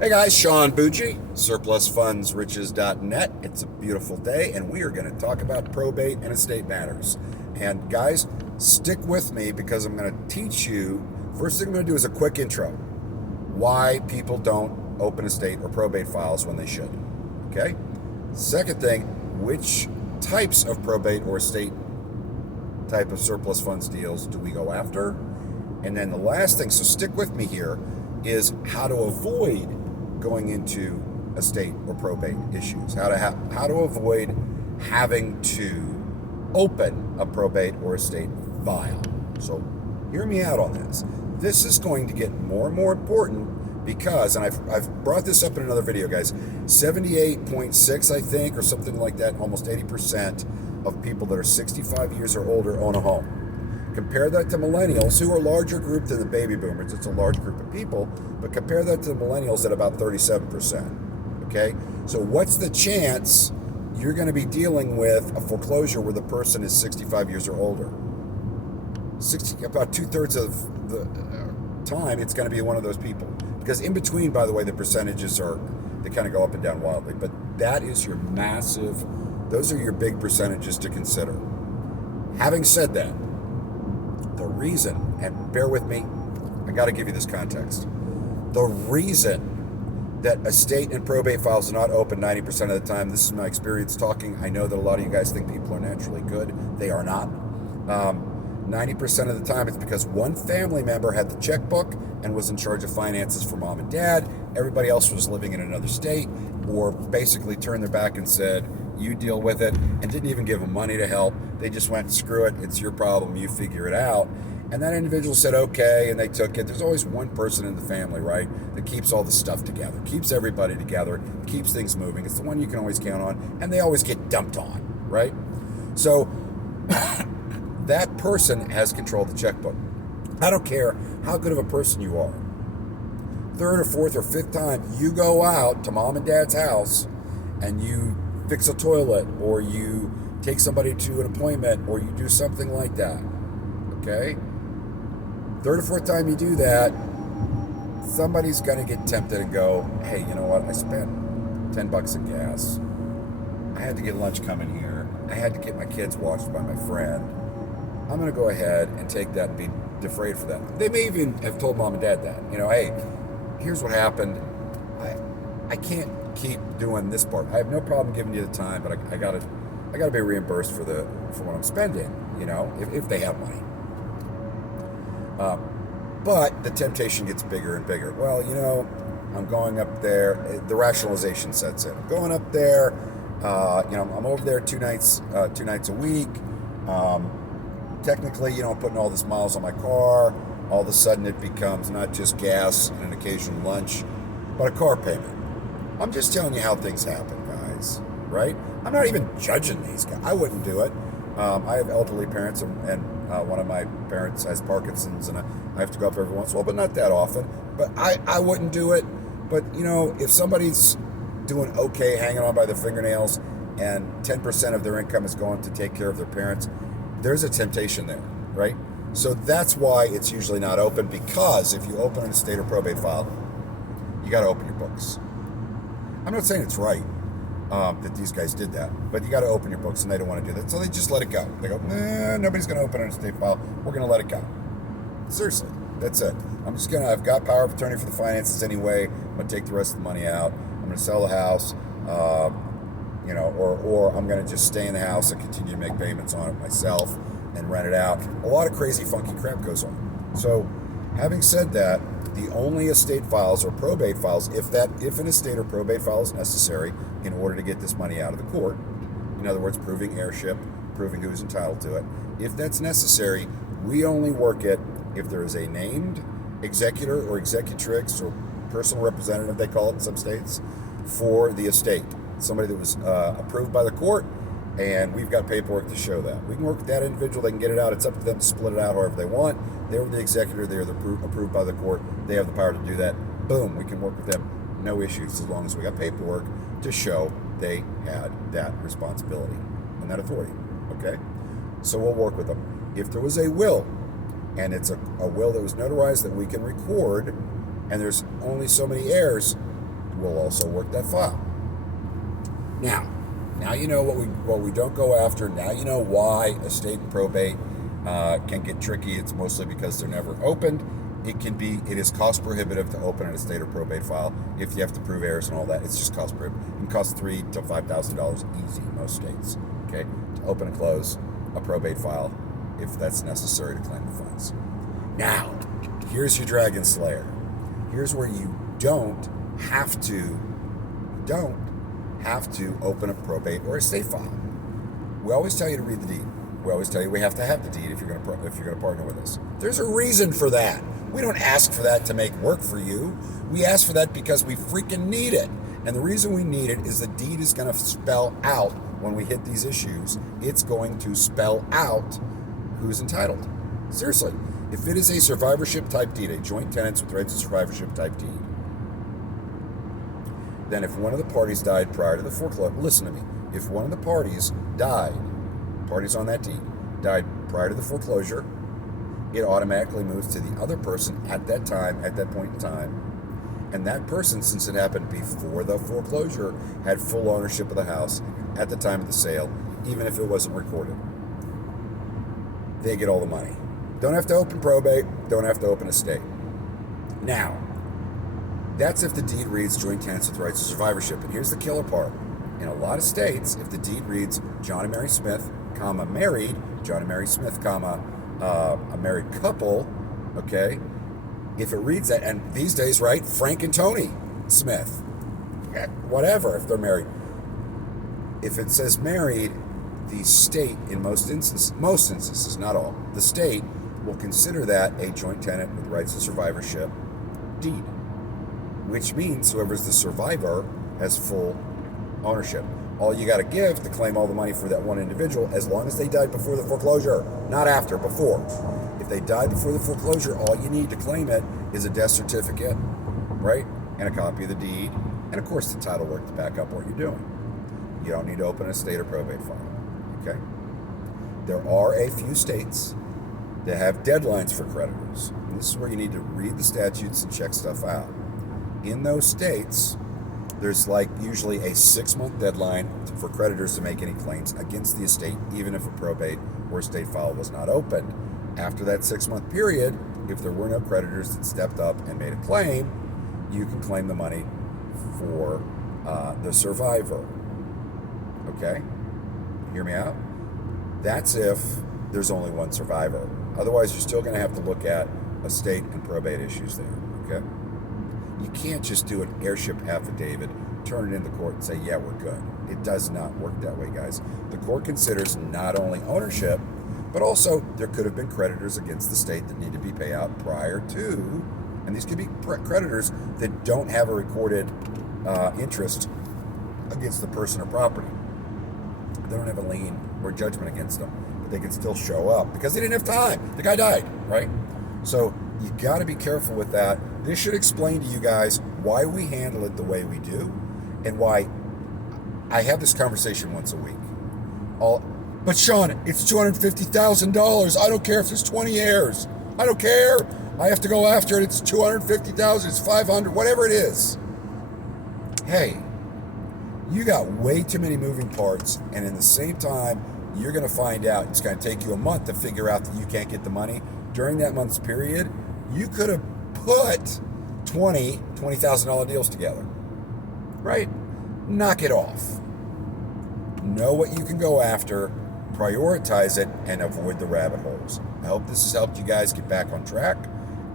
Hey guys, Sean Bucci, surplusfundsriches.net. It's a beautiful day, and we are going to talk about probate and estate matters. And guys, stick with me because I'm going to teach you. First thing I'm going to do is a quick intro. Why people don't open estate or probate files when they should. Okay? Second thing, which types of probate or estate type of surplus funds deals do we go after? And then the last thing, so stick with me here, is how to avoid going into estate or probate issues, how to avoid having to open a probate or estate file. So hear me out on this. This is going to get more and more important because, and I've brought this up in another video, guys, 78.6, I think, or something like that, almost 80% of people that are 65 years or older own a home. Compare that to millennials, who are a larger group than the baby boomers. It's a large group of people, but compare that to the millennials at about 37%. Okay? So what's the chance you're going to be dealing with a foreclosure where the person is 65 years or older? About 2/3 of the time, it's going to be one of those people. Because in between, by the way, the percentages they kind of go up and down wildly. But that is your those are your big percentages to consider. Having said that, the reason, and bear with me, I got to give you this context. The reason that estate and probate files are not open 90% of the time, this is my experience talking. I know that a lot of you guys think people are naturally good. They are not. 90% of the time, it's because one family member had the checkbook and was in charge of finances for mom and dad. Everybody else was living in another state, or basically turned their back and said, you deal with it, and didn't even give them money to help. They just went, screw it, it's your problem, you figure it out. And that individual said, okay, and they took it. There's always one person in the family, right, that keeps all the stuff together, keeps everybody together, keeps things moving. It's the one you can always count on, and they always get dumped on, right? So that person has control of the checkbook. I don't care how good of a person you are. Third or fourth or fifth time you go out to mom and dad's house and you fix a toilet, or you take somebody to an appointment, or you do something like that, okay? Third or fourth time you do that, somebody's gonna get tempted and go, hey, you know what, I spent $10 in gas. I had to get lunch coming here. I had to get my kids watched by my friend. I'm gonna go ahead and take that and be defrayed for that. They may even have told mom and dad that, hey, here's what happened. I can't keep doing this part. I have no problem giving you the time, but I gotta be reimbursed for what I'm spending, if they have money. But the temptation gets bigger and bigger. Well, I'm going up there. The rationalization sets in. I'm going up there. I'm over there two nights a week. Technically, I'm putting all this miles on my car. All of a sudden, it becomes not just gas and an occasional lunch, but a car payment. I'm just telling you how things happen, guys, right? I'm not even judging these guys. I wouldn't do it. I have elderly parents, and one of my parents has Parkinson's, and I have to go up every once in a while, but not that often. But I wouldn't do it. But, if somebody's doing okay, hanging on by their fingernails, and 10% of their income is going to take care of their parents, there's a temptation there, right? So that's why it's usually not open, because if you open an estate or probate file, you got to open your books. I'm not saying it's right that these guys did that, but you got to open your books, and they don't want to do that. So they just let it go. They go, nobody's going to open an estate file. We're going to let it go. Seriously, that's it. I've got power of attorney for the finances anyway. I'm going to take the rest of the money out. I'm going to sell the house, or I'm going to just stay in the house and continue to make payments on it myself and rent it out. A lot of crazy, funky crap goes on. So having said that, the only estate files or probate files, if an estate or probate file is necessary in order to get this money out of the court, in other words, proving heirship, proving who's entitled to it, if that's necessary, we only work it if there is a named executor or executrix or personal representative, they call it in some states, for the estate. Somebody that was approved by the court, and we've got paperwork to show that. We can work with that individual, they can get it out. It's up to them to split it out however they want. They're the executor, they're approved by the court, they have the power to do that. Boom, we can work with them, no issues, as long as we got paperwork to show they had that responsibility and that authority, okay? So we'll work with them. If there was a will, and it's a will that was notarized that we can record, and there's only so many heirs, we'll also work that file. Now you know what we don't go after. Now you know why estate and probate can get tricky. It's mostly because they're never opened. It is cost prohibitive to open an estate or probate file if you have to prove heirs and all that. It's just cost prohibitive. It can cost $3,000 to $5,000 easy in most states. Okay, to open and close a probate file if that's necessary to claim the funds. Now, here's your dragon slayer. Here's where you don't have to open a probate or estate file. We always tell you to read the deed. We always tell you we have to have the deed if you're going to partner with us. There's a reason for that. We don't ask for that to make work for you. We ask for that because we freaking need it. And the reason we need it is the deed is going to spell out, when we hit these issues, it's going to spell out who's entitled. Seriously. If it is a survivorship type deed, a joint tenants with rights of survivorship type deed, then if one of the parties died prior to the foreclosure, listen to me, if one of the parties on that deed died prior to the foreclosure, it automatically moves to the other person at that point in time. And that person, since it happened before the foreclosure, had full ownership of the house at the time of the sale, even if it wasn't recorded. They get all the money. Don't have to open probate, don't have to open estate. Now, that's if the deed reads joint tenants with rights of survivorship. And here's the killer part. In a lot of states, if the deed reads John and Mary Smith, married, John and Mary Smith, a married couple, okay? If it reads that, and these days, right, Frank and Tony Smith, whatever, if they're married. If it says married, the state, in most instances, not all, the state will consider that a joint tenant with rights of survivorship deed, which means whoever's the survivor has full ownership. All you got to give to claim all the money for that one individual, as long as they died before the foreclosure, not after, before. If they died before the foreclosure, all you need to claim it is a death certificate, right? And a copy of the deed, and of course the title work to back up what you're doing. You don't need to open an estate or probate file, okay? There are a few states that have deadlines for creditors. And this is where you need to read the statutes and check stuff out. In those states, there's usually a 6-month deadline for creditors to make any claims against the estate, even if a probate or estate file was not opened. After that 6-month period, if there were no creditors that stepped up and made a claim, you can claim the money for the survivor. Okay? Hear me out? That's if there's only one survivor. Otherwise, you're still going to have to look at estate and probate issues there. Okay? You can't just do an heirship affidavit, turn it into court, and say, yeah, we're good. It does not work that way, guys. The court considers not only ownership, but also there could have been creditors against the state that need to be paid out prior to, and these could be creditors that don't have a recorded interest against the person or property. They don't have a lien or judgment against them, but they can still show up because they didn't have time. The guy died, right? So you got to be careful with that. This should explain to you guys why we handle it the way we do, and why I have this conversation once a week. But Sean, it's $250,000. I don't care if there's 20 heirs. I don't care. I have to go after it. It's $250,000. It's $500,000. Whatever it is. Hey, you got way too many moving parts, and in the same time, you're going to find out it's going to take you a month to figure out that you can't get the money. During that month's period, you could have put $20,000 deals together, right? Knock it off. Know what you can go after, prioritize it, and avoid the rabbit holes. I hope this has helped you guys get back on track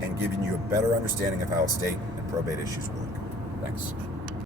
and given you a better understanding of how estate and probate issues work. Thanks.